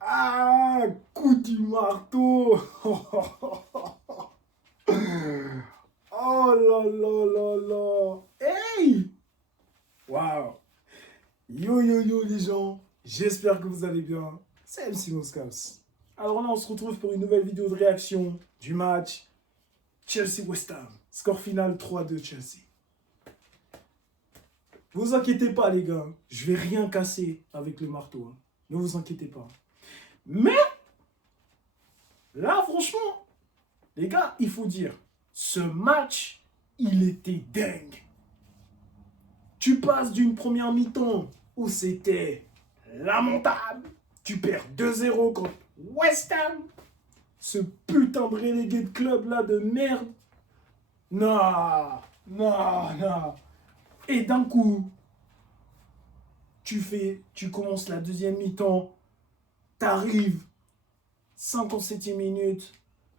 Ah, coup du marteau. Oh là là là là. Hey! Waouh. Yo yo yo les gens. J'espère que vous allez bien. C'est MC Moscaps. Alors là, on se retrouve pour une nouvelle vidéo de réaction du match Chelsea-West Ham. Score final 3-2 Chelsea. Vous inquiétez pas les gars. Je vais rien casser avec le marteau. Hein. Ne vous inquiétez pas. Mais là, franchement, les gars, il faut dire, ce match, il était dingue. Tu passes d'une première mi-temps où c'était lamentable. Tu perds 2-0 contre West Ham. Ce putain de relégué de club là de merde. Non, non, non. Et d'un coup, tu commences la deuxième mi-temps. T'arrives, 57e minute.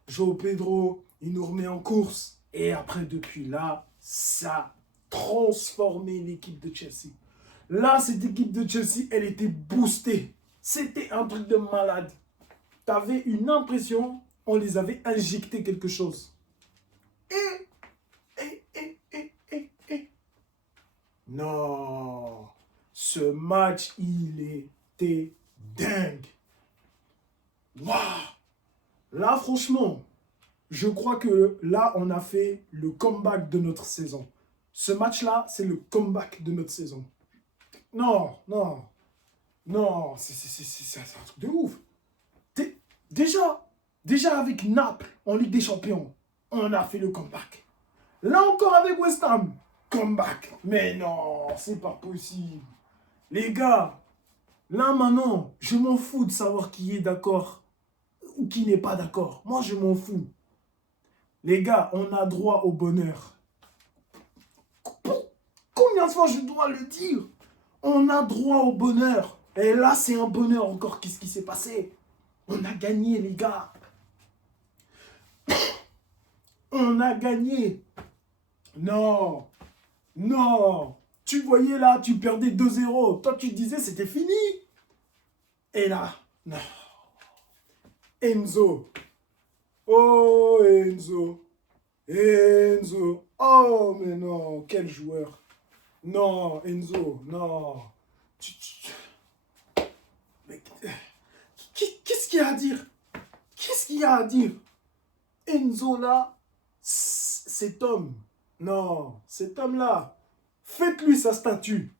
João Pedro, il nous remet en course. Et après, depuis là, ça a transformé l'équipe de Chelsea. Là, cette équipe de Chelsea, elle était boostée. C'était un truc de malade. Tu avais une impression, on les avait injecté quelque chose. Non, ce match, il était dingue. Waouh. Là, franchement, je crois que là, on a fait le comeback de notre saison. Ce match-là, c'est le comeback de notre saison. Non, non, non, c'est un truc de ouf. Déjà, déjà avec Naples en Ligue des Champions, on a fait le comeback. Là encore avec West Ham, comeback. Mais non, c'est pas possible. Les gars, là maintenant, je m'en fous de savoir qui est d'accord ou qui n'est pas d'accord. Moi, je m'en fous. Les gars, on a droit au bonheur. Combien de fois je dois le dire? On a droit au bonheur. Et là, c'est un bonheur encore. Qu'est-ce qui s'est passé? On a gagné, les gars. On a gagné. Non. Non. Tu voyais là, tu perdais 2-0. Toi, tu disais c'était fini. Et là, non. Enzo. Oh, Enzo. Enzo. Oh, mais non. Quel joueur. Non, Enzo. Non. Mais qu'est-ce qu'il y a à dire? Qu'est-ce qu'il y a à dire? Enzo là, cet homme. Non, cet homme-là. Faites-lui sa statue.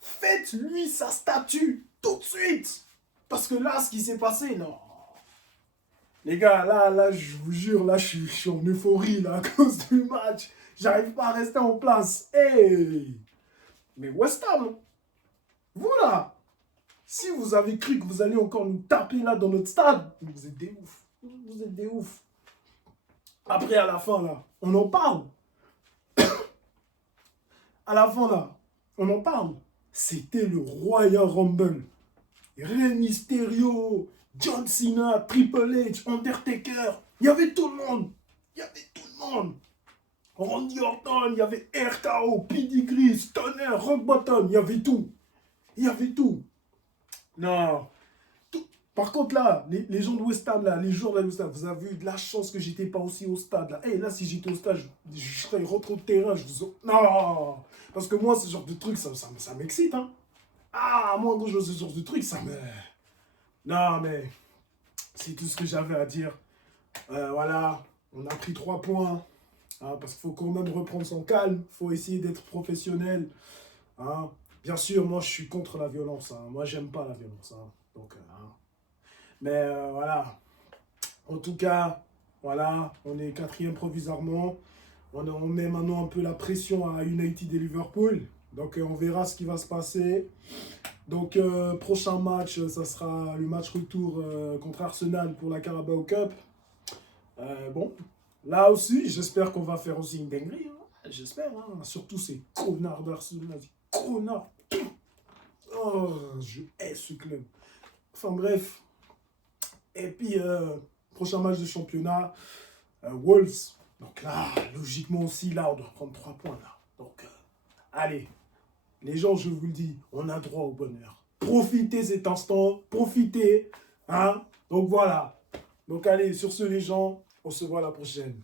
Faites-lui sa statue tout de suite. Parce que là, ce qui s'est passé, non. Les gars, là, je vous jure, là, je suis en euphorie, là, à cause du match. J'arrive pas à rester en place. Hey! Mais West Ham, vous là, si vous avez cru que vous allez encore nous taper là dans notre stade, vous êtes des oufs. Vous êtes des oufs. Après, à la fin, là, on en parle. À la fin, là, on en parle. C'était le Royal Rumble. Rey Mysterio, John Cena, Triple H, Undertaker. Il y avait tout le monde. Il y avait tout le monde. Randy Orton, il y avait RKO, Pedigree, Stunner, Rock Bottom. Il y avait tout. Il y avait tout. Non. Tout. Par contre, là, les gens de West Ham, là, les joueurs de West Ham, vous avez eu de la chance que j'étais pas aussi au stade. Là, hey, là si j'étais au stade, je serais rentré au terrain. Non. Parce que moi, ce genre de truc, ça m'excite. Hein. Ah, moi, quand je vois ce genre de truc, ça me... Non, mais c'est tout ce que j'avais à dire. Voilà, on a pris 3 points. Hein, parce qu'il faut quand même reprendre son calme. Il faut essayer d'être professionnel. Hein. Bien sûr, moi, je suis contre la violence. Hein. Moi, j'aime pas la violence. Hein. Donc, hein. Mais voilà. En tout cas, voilà, on est 4e provisoirement. On met maintenant un peu la pression à United et Liverpool. Donc, on verra ce qui va se passer. Donc, prochain match, ça sera le match retour contre Arsenal pour la Carabao Cup. Bon, là aussi, j'espère qu'on va faire aussi une dinguerie. Hein. J'espère, hein. Surtout ces connards d'Arsenal. Connards. Oh, je hais ce club. Enfin bref. Et puis, prochain match de championnat, Wolves. Donc là, logiquement aussi, là, on doit prendre 3 points. Là. Donc, allez. Les gens, je vous le dis, on a droit au bonheur. Profitez cet instant, profitez. Hein? Donc voilà. Donc allez, sur ce les gens, on se voit la prochaine.